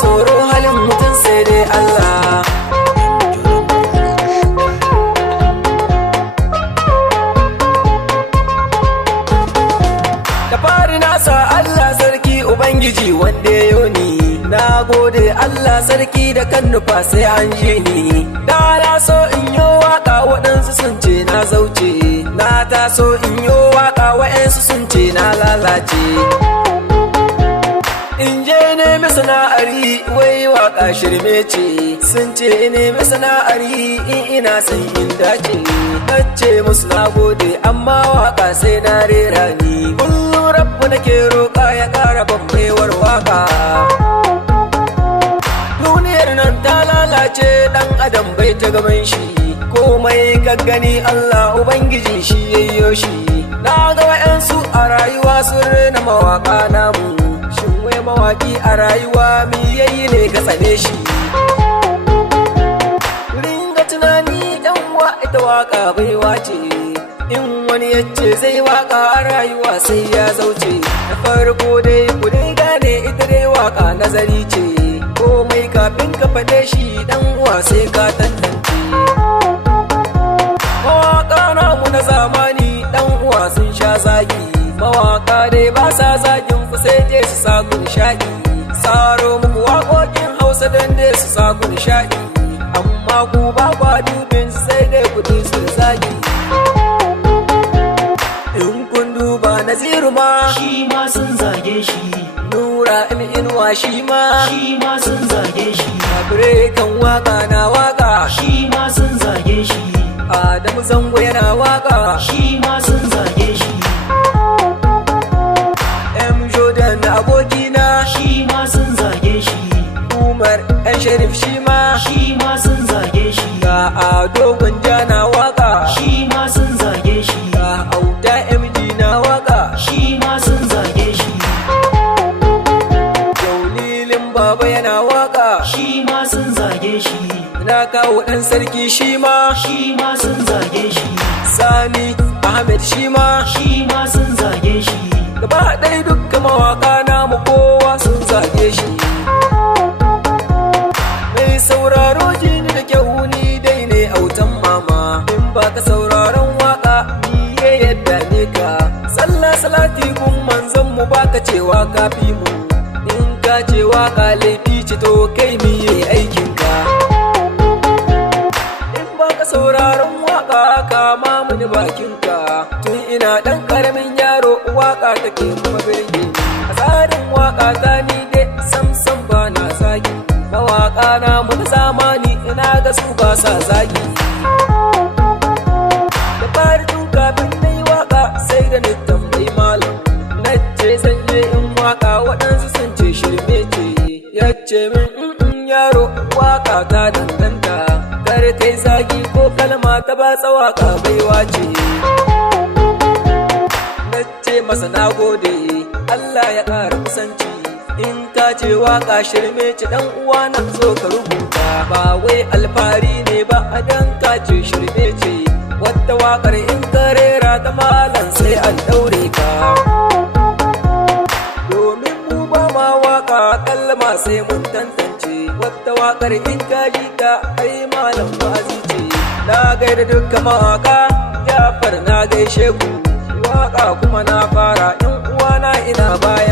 tsoro halin mutum sai dai Allah. Da fari nasa Allah sarki Ubangiji wanda ya yoni, na gode Allah sarki da kan nufa sai an je ni. Da na so in yi waka waɗansu sun ce na zauce, na taso in yi waka waɗansu sun ce na lalace. In je nemi sana'ari wai waka shirme ce, sun ce nemi sana'ari in ina son in dace. Nace musu na gode amma waka sai na rera ni, kullum rabbu nake roƙa ya ƙara ban baiwar waka. Duniyar nan ta lalace ɗan adam bai ta gaban shi, komai ka gani Allah Ubangiji shi yayyo shi. Na ga wa'yansu a rayuwa sun rena mawaka namu, shin wai mawaki a rayuwa mi yayi ne ka tsane shi. Ringa tunani ɗan wa ita waka baiwa ce, in wani yace zai waka a rayuwa sai ya zauce. Da farko dai ku dai gane ita dai waka nazari ce, komai kafin ka faɗe shi ɗan uwa sai ka tantance. Mawaka namu na zamani ɗan uwa sun sha zagi, mawaka dai ba sa zagin ku sai dai su sa ku nishaɗi. Tsaro muku waƙoƙin Hausa don dai su sa ku nishaɗi, amma ku ba kwa dubin sai dai kuɗi su zagi. In kun duba Naziru ma shi ma sun zage shi, Nura Inuwa shi ma sun zage shi, Kabire kan waka na waka shi ma sun zage shi, Adamu Zango yana waka shi ma sun zage shi, M Jordan da abokina shi ma sun zage shi, Umar ɗan Sharif shi ma sun zage shi, ga Ado Gwanja na waka shi ma sun zage shi, ga Auta MD na waka shi ma sun zage shi, Jaulilin Baba yana waka shi ma sun zage shi, na kawo ɗan sarki shi ma sun zage shi, Sani Ahmed shi ma sun zage shi, gaba ɗaya dukka mawaka namu kowa sun zage shi. Mai sauraro jini da kyau ni dai ne autan mama, in ba ka sauraron waka ni ya yadda ne ka. Sallah salati gun manzon mu baka cewa ka fi mu, in ka ce waka laifi ce to kai miye aikin ka. In ba ka sauraron waka kama mini bakin ka, tun ina ɗan ƙaramin yaro waka take kuma birge ni. A tsarin waka ta ni dai samsam ba na zagi, mawaka na mun zamani ina ga su ba sa zagi. Da fari tun kafin na yi waka sai da ni tambayi malam, na ce zan je in waka waɗansu sun ce shirme ce. Ya ce min yaro waka ta danganta, kar kai zagi ko kalma ta ba waka baiwa ce. Na ce masa na gode Allah ya ƙara kusanci, in ka ce waka shirme ce dan uwa na so ka rubuta, ba wai alfari ne ba a dan ka ce shirme ce. Wata wakar in ka rera ta malam sai an daure ka, domin mu ba ma waka kalma sai mun tantance. Wata wakar in ka ji ta ai malam wazi ce. Na gaida dukka mawaka Jafar na gaishe ku, waka kuma na fara in uwana ina baya.